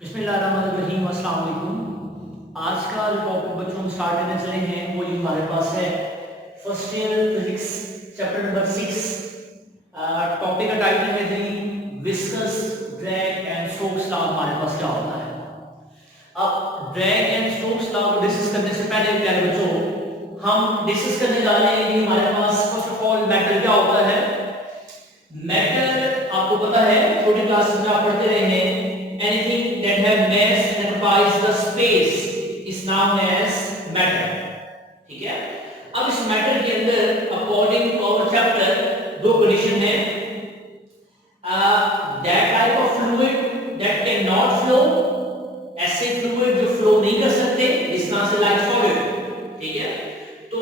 बिस्मिल्लाहिर्रहमानिर्रहीम, अस्सलाम वालेकुम। आज का जो टॉपिक बच्चों हम स्टार्ट करने चले हैं वो ये हमारे पास है first year physics chapter number 6। Topic का टाइटल है जी viscous drag and Stokes law. हमारे पास क्या होता है? अब ड्रैग एंड स्टोक्स लॉ को डिस्कस करने से पहले प्यारे बच्चों हम डिस्कस करने जा रहे हैं कि हमारे पास फर्स्ट ऑफ ऑल मैटर क्या होता है। मैटर आपको पता है, छोटी क्लासेस में आप पढ़ते रहे हैं, anything that have mass and occupies the space is known as matter। ठीक है। अब इस मैटर के अंदर अकॉर्डिंग टू आवर चैप्टर दो कंडीशन है। That type of fluid that can not flow, ऐसे फ्लूइड जो फ्लो नहीं कर सकते, इस नाम से लाइक सॉलिड। ठीक है। तो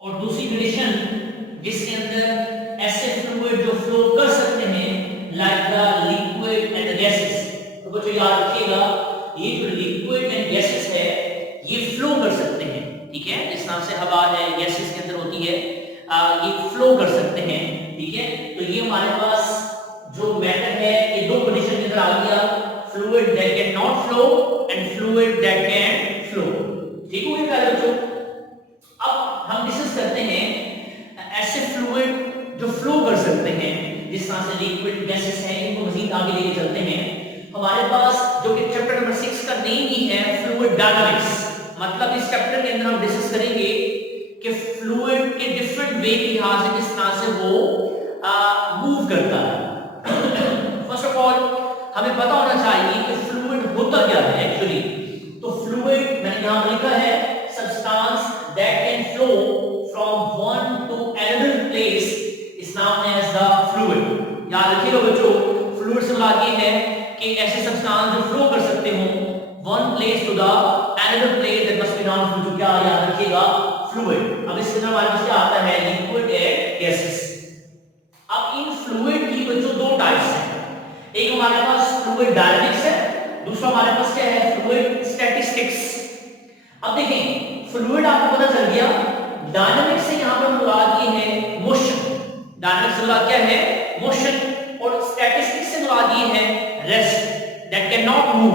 और दूसरी कंडीशन जिसके अंदर ऐसे फ्लूइड जो फ्लो कर सकते हैं like the liquid and the gases. तो बच्चों याद रखिएगा, ये जो लिक्विड एंड गैसेस है ये फ्लो कर सकते हैं। ठीक है। जिस नाम से हवा है गैसेस के अंदर होती है, ये फ्लो कर सकते हैं। ठीक है। तो ये हमारे पास जो मैटर है ये दो कंडीशन के अंदर आ गया, fluid that can not flow and fluid that can flow. ठीक हो गया बच्चों। अब हम डिस्कस करते हैं ऐसे फ्लूइड जो फ्लो कर सकते हैं, जिस तरह से लिक्विड गैसेस हैं, इनको मजीद आगे लेके चलते हैं। हमारे पास जो कि चैप्टर नंबर 6 का नेम ही है फ्लूइड डायनामिक्स। मतलब इस चैप्टर के अंदर हम डिस्कस करेंगे कि फ्लूइड के डिफरेंट वे के लिहाज से किस तरह से वो मूव करता है। फर्स्ट ऑफ ऑल हमें पता होना चाहिए कि फ्लूइड होता क्या है एक्चुअली। तो फ्लूइड मैंने यहां लिखा है substance that can flow from one to another place is known as the fluid। याद रखिएगा बच्चों, फ्लूइड से मुराद ये है कि ऐसे सब्सटेंस जो फ्लो कर सकते हो one place to the another place that must be known to क्या, याद रखिएगा फ्लूइड। अब इसके अंदर हमारे पास क्या आता है, लिक्विड एंड गैसेस। अब इन फ्लूइड की बच्चों दो टाइप्स हैं, एक हमारे पास फ्लूइड डायनामिक्स है, दूसरा हमारे पास क्या है, फ्लूइड स्टैटिस्टिक्स। अब देखें फ्लूइड आपको पता चल गया, डायनामिक्स से यहां पर मुराद ये है मोशन। डायनामिक्स से मुराद क्या है, मोशन। और स्टैटिस्टिक्स से मुराद ये है rest, that can not move.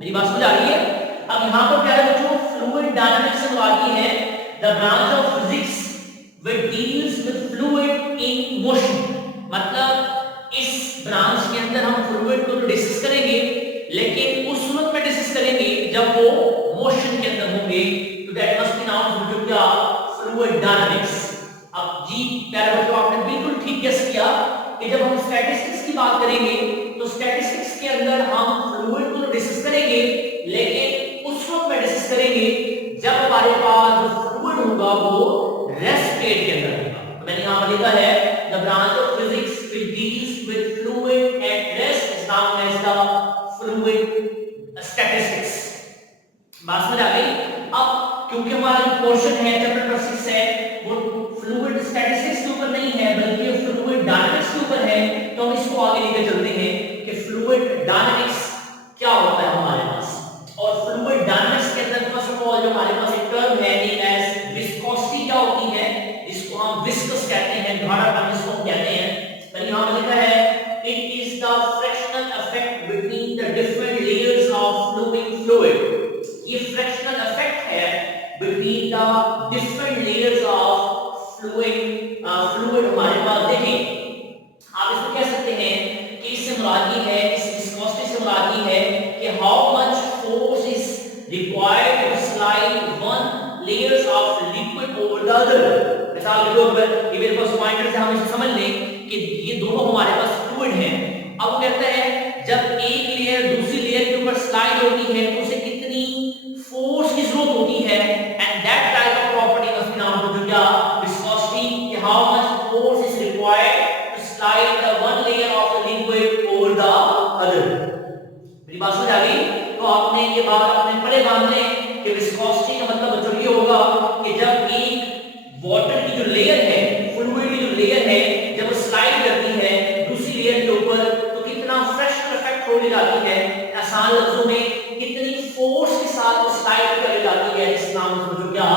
मेरी बात समझ आ रही है? अब यहां पर क्या है बच्चों, फ्लूइड डायनामिक्स से मुराद ये है the branch of physics which deals with fluid in motion। मतलब इस ब्रांच के अंदर हम फ्लूइड को तो डिस्कस करेंगे, लेकिन उस सूरत में डिस्कस करेंगे जब वो मोशन के अंदर होंगे। तो दैट मस्ट बी नाउन जो क्या, फ्लूइड डायनामिक्स। अब जी प्यारे बच्चों, आपने बिल्कुल ठीक गेस किया कि जब हम स्टैटिस्टिक्स की बात करेंगे तो स्टैटिस्टिक्स के अंदर हम फ्लूइड को डिस्कस करेंगे, लेकिन उस वक्त में डिस्कस करेंगे जब हमारे पास जो फ्लूइड होगा वो रेस्ट स्टेट के अंदर होगा। तो मैंने यहां पर लिखा है the branch of physics which deals with fluid at rest is known as the fluid statistics। बात समझ आ गई? अब क्योंकि हमारा जो पोर्शन है चैप्टर नंबर 6 है वो फ्लूइड स्टैटिस्टिक्स के ऊपर नहीं है बल्कि फ्लूइड डायनामिक्स के ऊपर है, तो हम इसको आगे लेकर चलते हैं कि फ्लूइड डायनामिक्स क्या होता है हमारे पास। और फ्लूइड डायनामिक्स के अंदर फर्स्ट ऑफ ऑल जो हमारे पास एक टर्म है नेम एज विस्कोसिटी क्या होती है, जिसको हम विस्कस कहते हैं, गाढ़ापन जिसको हम कहते हैं। मैंने यहां पर लिखा है it is the fractional effect between the different layers of flowing fluid. ये फ्रैक्शनल इफेक्ट है between the different layers of flowing fluid. हमारे पास देखें, आप इसको कह सकते हैं कि इससे मुराद ये है, इस विस्कोसिटी से मुराद ये है कि how much force is required to slide one layers of liquid over the other. मिसाल के तौर पर ये मेरे पास पॉइंटर से हम इसे समझ लें कि ये दोनों हमारे पास फ्लूइड हैं। अब वो कहता है जब एक लेयर दूसरी लेयर के ऊपर स्लाइड होती है तो उसे कितनी फोर्स की जरूरत होती है, and that type of property must be known to क्या, विस्कोसिटी, कि how much force is required to slide the one layer of the liquid over the other. मेरी बात समझ आ गई? तो आपने ये बात अपने पढ़े बांध लें कि विस्कोसिटी का मतलब बच्चों ये होगा कि जब एक वाटर की जो लेयर है, फ्लूइड की जो लेयर है, जब वो स्लाइड करती है दूसरी लेयर के ऊपर तो कितना फ्रैक्शनल इफेक्ट छोड़ जाती है, आसान लफ्जों में कितनी फोर्स के साथ वो स्लाइड कर जाती है, इस नाम से जो क्या,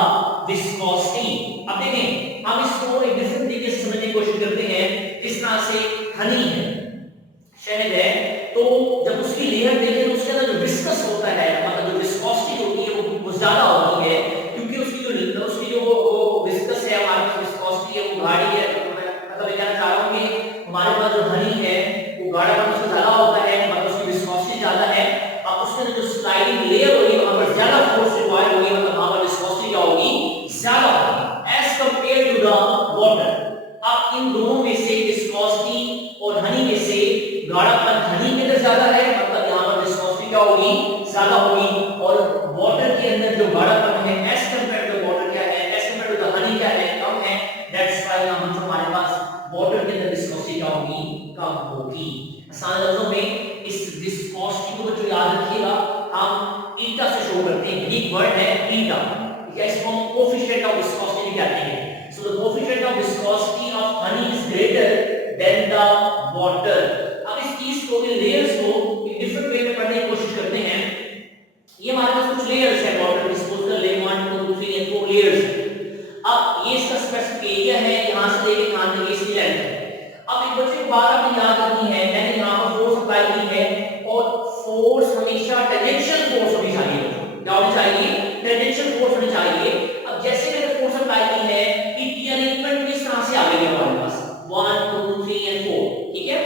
विस्कोसिटी। अब देखें हम इसको एक डिफरेंट तरीके से समझने की कोशिश करते हैं। जिस तरह से हनी है, शहद है, तो जब उसकी हमारे पास जो हनी है वो गाढ़ापन उससे ज्यादा होता है, मतलब उसकी विस्कोसिटी ज्यादा है। अब उसके अंदर जो स्लाइडिंग लेयर होगी वहां पर ज्यादा फोर्स रिक्वायर होगी, मतलब वहां पर विस्कोसिटी क्या होगी, ज्यादा होगी as compare to the water. अब इन दोनों में से विस्कोसिटी और हनी में से गाढ़ापन हनी के अंदर ज्यादा है, मतलब यहां पर विस्कोसिटी क्या होगी, ज्यादा होगी, और वाटर के अंदर जो गाढ़ापन है एज कंपेयर टू वाटर क्या है, as compare to the honey क्या है, कम है। दैट्स व्हाई यहां पर हमारे पास वाटर के अंदर विस्कोसिटी क्या होगी, कम होगी। आसान लफ्जों में इस विस्कोसिटी को जो याद रखिएगा, हम ईटा से शो करते हैं, ग्रीक वर्ड है ईटा, ठीक है, इसको हम कोएफिशिएंट ऑफ विस्कोसिटी भी कहते हैं। So the coefficient of viscosity of honey is greater than the water. अब इस चीज को, इन लेयर्स को एक डिफरेंट वे में पढ़ने की कोशिश करते हैं। ये हमारे पास कुछ लेयर्स है, वाटर डिस्पोजल लेयर 1 2 3 और 4 लेयर्स है। अब ये इसका स्पेसिफिक एरिया है, यहां से लेके यहां तक इसकी लेंथ है। अब एक बच्चे की बात आपने याद रखनी है, मैंने यहां पर फोर्स अप्लाई की है, और फोर्स हमेशा टेंजेंशियल फोर्स होनी चाहिए। क्या होनी चाहिए, टेंजेंशियल फोर्स होनी चाहिए। अब जैसे मैंने फोर्स अप्लाई की है, इट अरेंजमेंट किस तरह से आ गई है हमारे पास 1 2 3 और 4, ठीक है।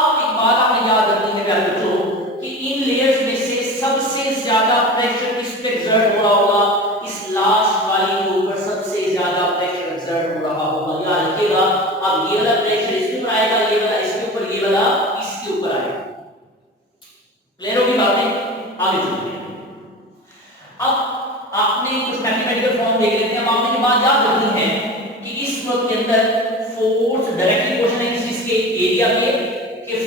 अब एक बात आपने याद रखनी है प्यारे बच्चों कि इन लेयर्स में से सबसे ज्यादा प्रेशर किस पे एक्सर्ट हो रहा होगा, इस लास्ट वाली के ऊपर सबसे ज्यादा प्रेशर एक्सर्ट हो रहा होगा, याद रखिएगा। अब ये वाला प्रेशर इसके ऊपर आएगा, ये वाला इसके ऊपर, ये वाला इसके ऊपर आएगा। क्लियर होगी बातें, आगे चलते हैं। अब आपने कुछ मैथमेटिकल फॉर्म देख लेते हैं। अब आपने के बाद याद रखनी है कि इस वक्त के अंदर फोर्स डायरेक्टली प्रोपोर्शनल है इसके एरिया के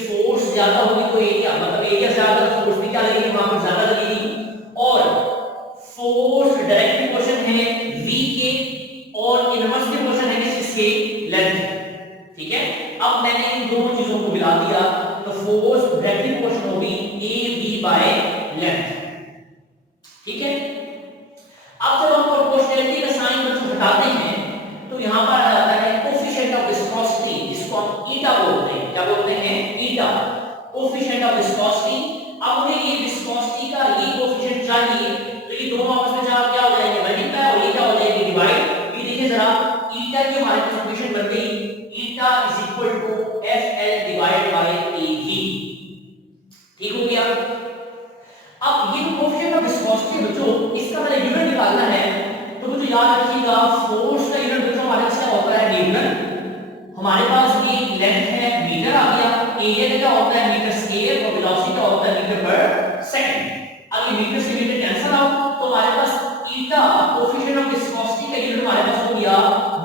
फोर्स ज्यादा होगी तो एरिया, मतलब एरिया ज्यादा तो फोर्स भी क्या लगेगी, वहां पर ज्यादा लगेगी। और फोर्स डायरेक्टली प्रोपोर्शनल है v के, और इनवर्सली प्रोपोर्शनल है किसके, लेंथ, ठीक है। अब मैंने इन दोनों चीजों को मिला दिया तो फोर्स डायरेक्टली प्रोपोर्शनल होगी ab बाय लेंथ, ठीक है। अब जब हम प्रोपोर्शनैलिटी का साइन हटाते हैं तो यहां पर आ जाता है कोएफिशिएंट ऑफ विस्कोसिटी, जिसको हम ईटा बोलते हैं। क्या बोलते हैं, ईटा, कोएफिशिएंट ऑफ विस्कोसिटी। अब हमें ये विस्कोसिटी का ये कोएफिशिएंट चाहिए, तो ये दोनों आपस में क्या हो जाएंगे, मल्टीप्लाई, और ये क्या हो जाएगी, डिवाइड। ये देखिए जरा, ईटा की हमारे पास इक्वेशन बन गई, eta is equal to FL divide by AV, ठीक हो गया। अब ये कोएफिशिएंट ऑफ विस्कोसिटी बच्चों, इसका मैंने यूनिट निकालना है, तो मुझे याद रखिएगा फोर्स का यूनिट बच्चों हमारे पास क्या होता है, न्यूटन। हमारे पास ये लेंथ है मीटर आ गया, एरिया का क्या होता है, मीटर स्क्वायर, और वेलोसिटी क्या होता है, मीटर पर सेकंड। अब ये मीटर से मीटर कैंसिल आउट, तो हमारे पास ईटा कोएफिशिएंट ऑफ विस्कोसिटी का यूनिट हमारे पास हो गया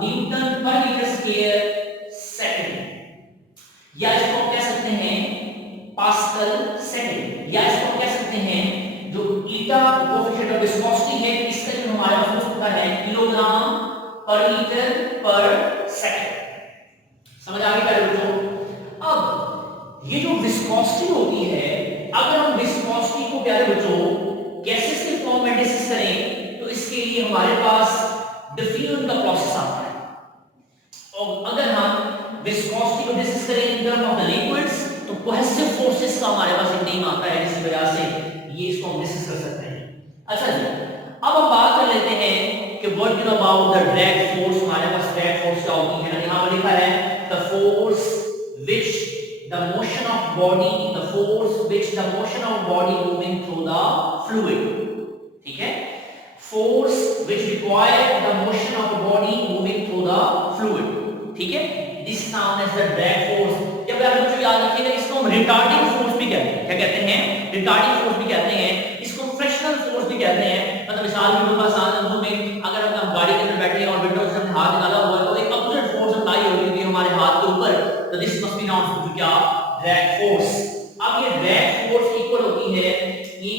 न्यूटन पर मीटर स्क्वायर सेकंड, या इसको हम कह सकते हैं पास्कल सेकंड, या इसको हम कह सकते हैं जो ईटा कोएफिशिएंट ऑफ विस्कोसिटी है इसका जो हमारे पास होता है किलोग्राम पर मीटर पर सेकंड। समझ आ गई क्या बच्चों। अब ये जो विस्कोसिटी होती है, अगर हम विस्कोसिटी को प्यारे बच्चों गैसेस के फॉर्म में डिस्कस करें तो इसके लिए हमारे पास डिफ्यूजन का प्रोसेस आता है। और अगर हम विस्कोसिटी को डिस्कस करें in term of the liquids तो कोहेसिव फोर्सेस का हमारे पास एक नेम आता है, जिस वजह से ये इसको हम डिस्कस कर सकते हैं। अच्छा जी, अब हम बात कर लेते हैं कि what you know about the drag force. हमारे पास ड्रैग फोर्स क्या होती है, यहां पर लिखा है the force which the motion of body, the force which the motion of body moving through the fluid, ठीक है। Force which require the motion of body moving through the fluid, ठीक है, this is known as the drag force. जब आप बच्चों याद रखिएगा इसको हम रिटार्डिंग फोर्स भी कहते हैं। क्या कहते हैं, रिटार्डिंग फोर्स भी कहते हैं, इसको फ्रिक्शनल फोर्स भी कहते हैं। मतलब मिसाल के तौर पर साधनों में अगर हम गाड़ी के अंदर बैठे हैं और विंडो से हमने हाथ निकाला हुआ है तो एक अपोजिट फोर्स अप्लाई हो रही है हमारे हाथ के ऊपर, तो this must be known to क्या, ड्रैग फोर्स। अब ये ड्रैग फोर्स इक्वल होती है ये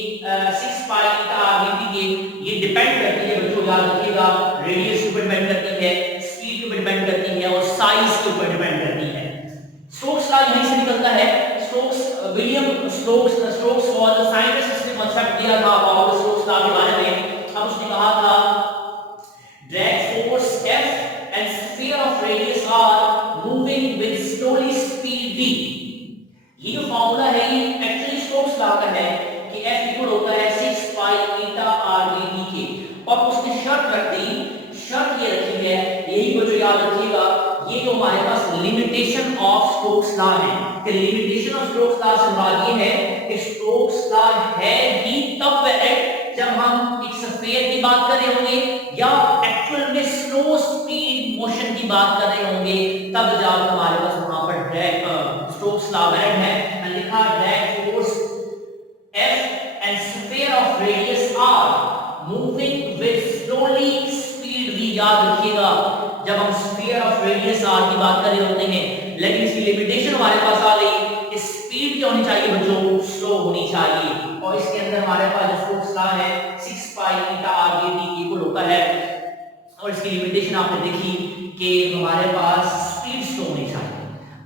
6 पाई ईटा dt के, ये डिपेंड करती है बच्चों याद रखिएगा, रेडियस के ऊपर डिपेंड करती है, स्पीड के ऊपर डिपेंड करती है, और साइज के ऊपर डिपेंड करती है। स्टोक्स लॉ यहीं से निकलता है। Stokes William Stokes was the scientist जिसने कांसेप्ट दिया था अबाउट स्टोक्स लॉ के बारे में। अब उसने कहा था drag force F and sphere of radius R moving with slowly speed v। ये जो फार्मूला है ये एक्चुअली स्टोक्स लॉ का है कि F इक्वल होता है 6 पाई ईटा R dt के, और उसने शर्त रख दी, शर्त ये रखी है, यही को जो याद रखिएगा, ये ये जो हमारे पास लिमिटेशन ऑफ स्टोक्स लॉ है, कि लिमिटेशन ऑफ स्टोक्स लॉ से मुराद ये है कि स्टोक्स लॉ है ही तब वैलिड जब हम एक स्फीयर की बात कर रहे होंगे या एक्चुअल में स्लो स्पीड मोशन की बात कर रहे होंगे, तब जब हमारे पास वहां पर ड्रैग स्टोक्स लॉ वैलिड है। मैंने लिखा drag force F and sphere of radius R moving with slowly speed v, याद रखिएगा जब हम sphere of radius R की बात कर रहे होते हैं, लेकिन इसकी लिमिटेशन हमारे पास आ गई, स्पीड क्या होनी चाहिए बच्चों, स्लो होनी चाहिए। और इसके अंदर हमारे पास जो स्टोक्स लॉ है 6 पाई ईटा r के t इक्वल होता है, और इसकी लिमिटेशन आपने देखी कि हमारे पास स्पीड स्लो होनी चाहिए।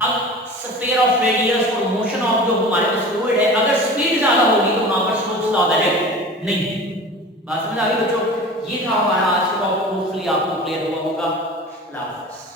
अब स्फीयर ऑफ रेडियस और मोशन ऑफ जो हमारे पास फ्लूइड है, अगर स्पीड ज्यादा होगी तो वहां पर स्टोक्स लॉ वैलिड नहीं। बात समझ आ गई बच्चों? ये था हमारा आज का टॉपिक, होपफुली आपको क्लियर हुआ होगा। अल्लाह हाफ़िज़।